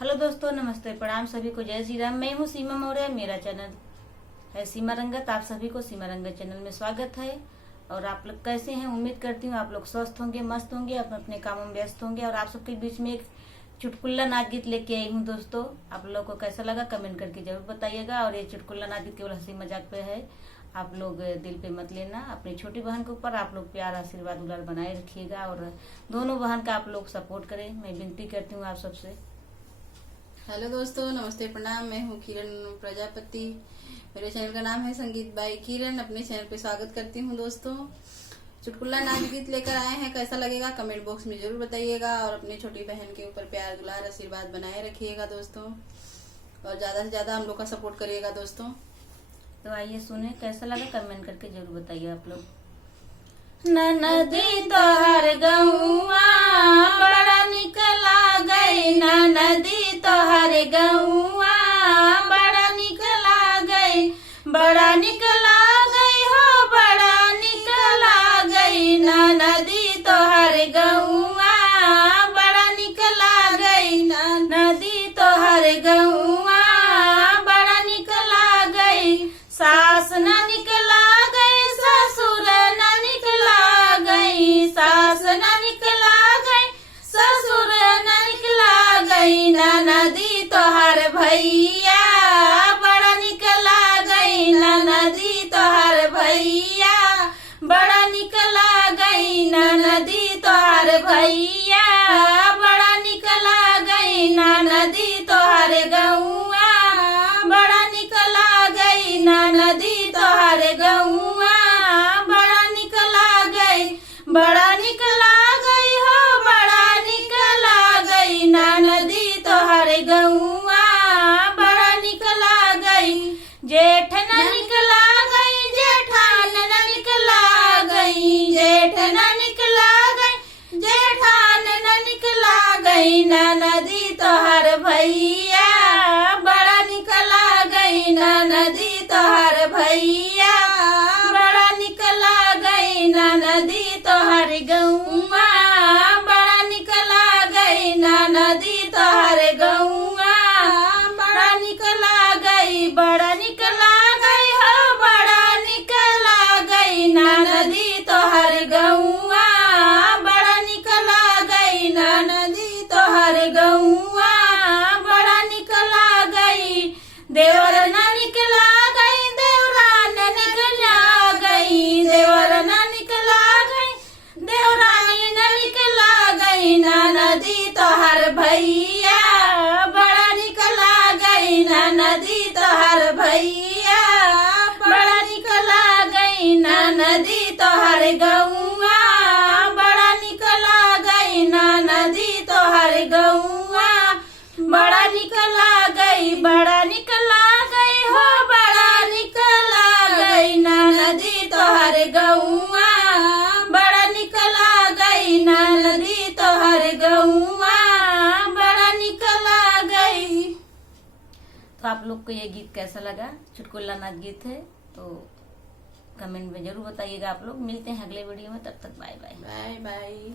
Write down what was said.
हेलो दोस्तों, नमस्ते, प्रणाम सभी को, जय श्री राम। मैं हूँ सीमा मौर्य, मेरा चैनल है सीमा रंगत। आप सभी को सीमा रंगत चैनल में स्वागत है। और आप लोग कैसे हैं? उम्मीद करती हूँ आप लोग स्वस्थ होंगे, मस्त होंगे, अपने कामों में व्यस्त होंगे। और आप सबके बीच में एक चुटकुल्ला नाच गीत लेके आई हूँ दोस्तों। आप लोग को कैसा लगा कमेंट करके जरूर बताइएगा। और ये चुटकुल्ला नाच गीत केवल हंसी मजाक पे है, आप लोग दिल पे मत लेना। अपनी छोटी बहन के ऊपर आप लोग प्यार, आशीर्वाद, दुलार बनाए रखिएगा और दोनों बहन का आप लोग सपोर्ट करें, मैं विनती करती हूँ आप सबसे। हेलो दोस्तों, नमस्ते, प्रणाम। मैं हूँ किरण प्रजापति। मेरे चैनल का नाम है संगीत बाई किरण। अपने चैनल पे स्वागत करती हूँ दोस्तों। चुटकुल्ला नाच गीत लेकर आए हैं, कैसा लगेगा कमेंट बॉक्स में जरूर बताइएगा। और अपनी छोटी बहन के ऊपर प्यार, दुलार, आशीर्वाद बनाए रखिएगा दोस्तों। और ज्यादा से ज्यादा हम लोग का सपोर्ट करिएगा दोस्तों। तो आइए सुने, कैसा लगा कमेंट करके जरूर बताइए आप लोग। नदी तोहर गौआ बड़ा निकला गई, नदी तोहर गौआ बड़ा निकला गई, बड़ा निकला गई हो, बड़ा निकला गई। नदी तोहर गौआ बड़ा निकला गई, नदी तोहर गौआ बड़ा निकला गई। सास न निकला गई, ससुर न निकला गई, सास न निकला गई, ससुर न निकला गई। नदी तोहर भैया बड़ा निकला गई, नदी तोहर भैया बड़ा निकला गई, नदी तोहर भैया बड़ा निकला गई। नदी तोहर गौआ बड़ा निकला गई, नदी तोहर गौआ बड़ा निकला गई, बड़ा निकला गई हो, बड़ा निकला गई। नदी तोहर गौआ बड़ा निकला गई। जेठ न निकला गई, जेठान न निकला गई, जेठ न निकला गई, जेठान न निकला गई। नदी तोहर भैया बड़ा निकला गई, नदी तोहर भैया बड़ा निकला गई। नदी तोहर गौआ बड़ा निकला गई, नदी तोहर गौआ बड़ा निकला गई, बड़ा निकला गई हो, बड़ा निकला गई। नदी तोहर गौआ बड़ा निकला गई, नदी तोहर गौआ बड़ा निकला गई। देवर न निकला गई, देवरान निकला गई, देवर न निकला गई, देवरानी न निकला गई। नदी तोहर भैया बड़ा निकला गई, नदी तोहर भैया बड़ा निकला गई। नदी तोहर गौआ बड़ा निकला गई, नदी तोहर गौआ बड़ा निकला गई, बड़ा निकला गई हो, बड़ा निकला गई। नदी तोहर गौआ बड़ा निकला गई, नदी तोहर गौआ बड़ा निकला गई। तो आप लोग को ये गीत कैसा लगा? चुटकुल्ला नाच गीत है, तो कमेंट में जरूर बताइएगा आप लोग। मिलते हैं अगले वीडियो में, तब तक बाय बाय। Bye bye.